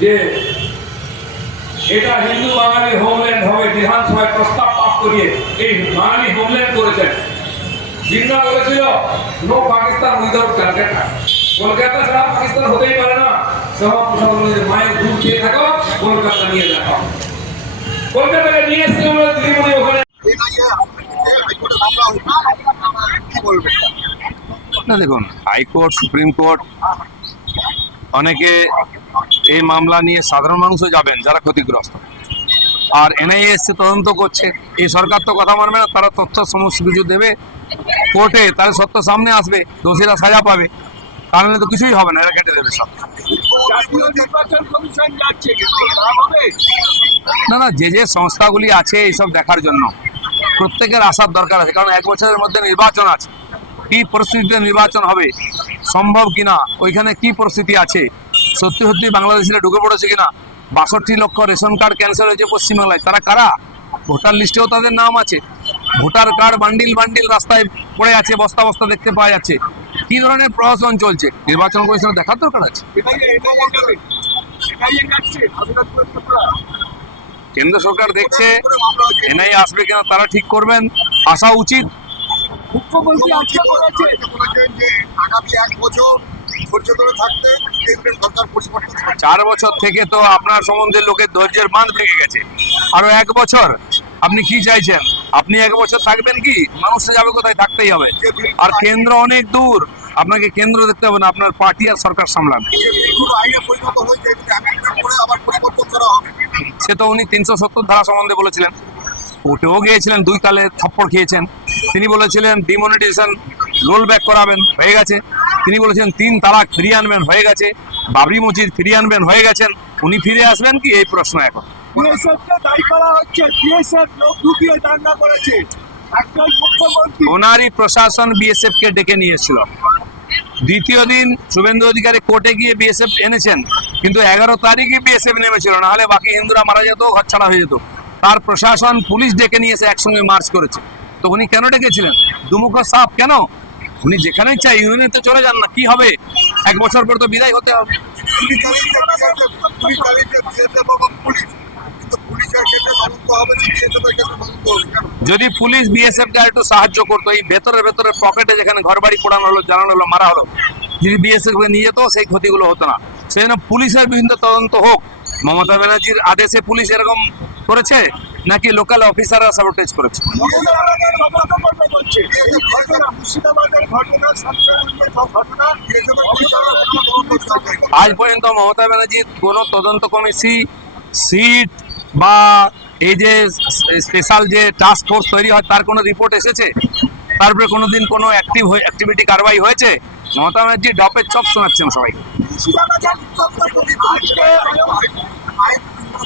যে এটা হিন্দু বাঙালি হোমল্যান্ড হবে বিধানসভায় প্রস্তাব পাস করিয়ে এই বাঙালি হোমল্যান্ড করেছেন। জিন্না বলেছিল নো পাকিস্তান উইদাউট ক্যালকাটা কলকাতা ছাড়া পাকিস্তান হতেই পারে না। সভা প্রসাদ মায়ের দুধ খেয়ে থাকো কলকাতা নিয়ে দেখো কলকাতাকে নিয়ে এসেছিল আমরা দিদিমণি ওখানে। না দেখুন হাইকোর্ট সুপ্রিম কোর্ট অনেকে এই মামলা নিয়ে সাধারণ মানুষও যাবেন যারা ক্ষতিগ্রস্ত। আর এনআইএ এসছে তদন্ত করছে। এই সরকার তো কথা মানবে না তারা তথ্য সমস্ত কিছু দেবে। কোর্টে তাহলে সত্য সামনে আসবে দোষীরা সাজা পাবে। তাহলে তো কিছুই হবে না এরা কেটে দেবে সব। না না যে যে সংস্থাগুলি আছে এইসব দেখার জন্য। প্রত্যেকের আসার দরকার আছে কারণ এক বছরের মধ্যে নির্বাচন আছে। কি পরিস্থিতিতে নির্বাচন হবে সম্ভব কিনা ওইখানে কি পরিস্থিতি আছে? সত্যি সত্যি বাংলাদেশিরা ঢুকে পড়েছে কিনা? বাষট্টি লক্ষ রেশন কার্ড ক্যান্সেল হয়েছে পশ্চিমবাংলায়। তারা কারা? ভোটার লিস্টেও তাদের নাম আছে। ভোটার কার্ড বান্ডিল বান্ডিল রাস্তায় পড়ে আছে বস্তা বস্তা দেখতে পাওয়া যাচ্ছে। কি ধরনের প্রশাসন চলছে? নির্বাচন কমিশনের দেখার দরকার আছে? কেন্দ্র সরকার দেখছে এনআই আসবে কিনা তারা ঠিক করবেন আসা উচিত। মুখ্যমন্ত্রী আজকে বলেছে আগামী এক বছর ধৈর্য ধরে থাকতে কেন্দ্রের সরকার পরিবর্তন চার বছর থেকে তো আপনার সম্বন্ধে লোকের ধৈর্যের বাঁধ ভেঙে গেছে। আরও এক বছর আপনি কি চাইছেন? আপনি এক বছর থাকবেন কি? মানুষ যাবে কোথায়? থাকতেই হবে। আর কেন্দ্র অনেক দূর। আপনাকে কেন্দ্র দেখতে হবে না আপনার পার্টি আর সরকার হবে। সে তো উনি তিনশো সত্তর ধারা সম্বন্ধে বলেছিলেন। কোর্টেও গিয়েছিলেন দুই কালে থপ্পড় খেয়েছেন। তিনি বলেছিলেন ডিমনিটাইজেশন রোল ব্যাক করাবেন। হয়ে গেছে। তিনি বলেছেন তিন তালাক ফিরিয়ে আনবেন হয়ে গেছে। বাবরি মসজিদ ফিরিয়ে আনবেন হয়ে গেছেন উনি ফিরে আসবেন কি? এই প্রশ্ন এখন। বিএসএফকে দায়ী করা হচ্ছে। বিএসএফ লোক ঢুকিয়ে দাঙ্গা করেছে। একজন মুখ্যমন্ত্রী। ওনারই প্রশাসন বিএসএফ কে ডেকে নিয়েছিল। দ্বিতীয় দিন শুভেন্দু অধিকারী কোর্টে গিয়ে বিএসএফ এনেছেন। কিন্তু এগারো তারিখে বিএসএফ নেমেছিল। না হলে বাকি হিন্দুরা মারা যেত ঘর ছাড়া হয়ে যেত তার প্রশাসন পুলিশ ডেকে নিয়ে এসে একসঙ্গে মার্চ করেছে। তো উনি কেন ডেকেছিলেন? দুমুখ সাপ কেন? উনি যেখানেই চাই ইউনিয়নে চলে যান না কি হবে? এক বছর পর তো বিদায় হতে হবে। যদি পুলিশ বিএসএফ কে একটু সাহায্য করতো এই ভেতরে ভেতরে পকেটে যেখানে ঘর বাড়ি পোড়ানো হলো জানানো হলো মারা হলো যদি বিএসএফ কে নিয়ে যেত সেই ক্ষতিগুলো হতো না। সেই জন্য পুলিশের বিভিন্ন তদন্ত হোক। মমতা ব্যানার্জির আদেশে পুলিশ এরকম করেছে? নাকি লোকাল অফিসাররা সাবোটেজ করেছে। আজ পর্যন্ত মমতা ব্যানার্জির কোনো তদন্ত কমিটি সিট বা এই যে স্পেশাল যে টাস্ক ফোর্স তৈরি হয়, তার কোনো রিপোর্ট এসেছে? তারপরে কোনোদিন কোনো অ্যাক্টিভ অ্যাক্টিভিটি কারবাই হয়েছে? মমতা ব্যানার্জি ডপের চপ শোনাচ্ছেন সবাই আজকে আইন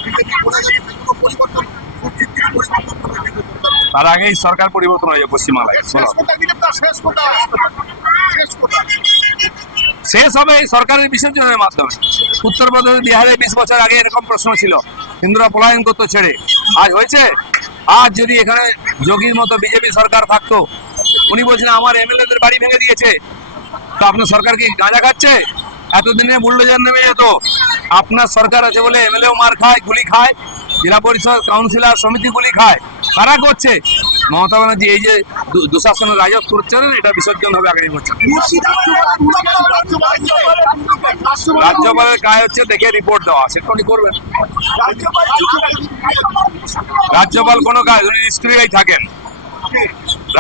বিজেপি করে গেছে সেগুলো পরিবর্তন খুব শিগগিরই পরিবর্তন করবে কেন্দ্র সরকার। তার আগেই সরকার পরিবর্তন হয়ে যাবে পশ্চিমবাংলায়। শেষ হবে এই সরকারের বিসর্জনের মাধ্যমে। উত্তরপ্রদেশ বিহারে বিশ বছর আগে এরকম প্রশ্ন ছিল হিন্দুরা পলায়ন করতো ছেড়ে। আজ হয়েছে? আজ যদি এখানে যোগীর মতো বিজেপি সরকার থাকতো উনি বলছেন আমার এমএলএদের বাড়ি ভেঙে দিয়েছে। তো আপনার সরকার কি গাঁজা খাচ্ছে? এতদিনে বুলডোজার নেমে যেত। আপনার সরকার আছে বলে এমএলএও মার খায় গুলি খায়। জেলা পরিষদ কাউন্সিলর সমিতি গুলি খায়। কারা করছে মমতা ব্যানার্জি এই যে দুঃশাসনের রাজত্ব করছেন, এটা বিসর্জন হবে আগামী বছর। রাজ্যপালের কাজ হচ্ছে দেখে রিপোর্ট দেওয়া সেটা উনি করবেন। রাজ্যপাল কোনো কাজ, উনি নিষ্ক্রিয়ই থাকেন।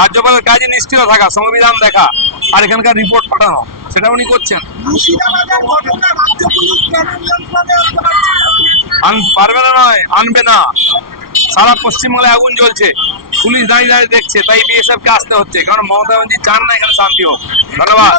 রাজ্যপালের কাজে নিষ্ক্রিয় থাকা, সংবিধান দেখা, আর এখানকার রিপোর্ট পাঠানো, সেটা উনি করছেন। আন পারবে না নয়, আনবে না। সারা পশ্চিমবাংলায় আগুন জ্বলছে। পুলিশ দাঁড়িয়ে দাঁড়িয়ে দেখছে, তাই বিএসএফ কে আসতে হচ্ছে। কারণ মমতা ব্যানার্জি চান না এখানে শান্তি হোক। ধন্যবাদ।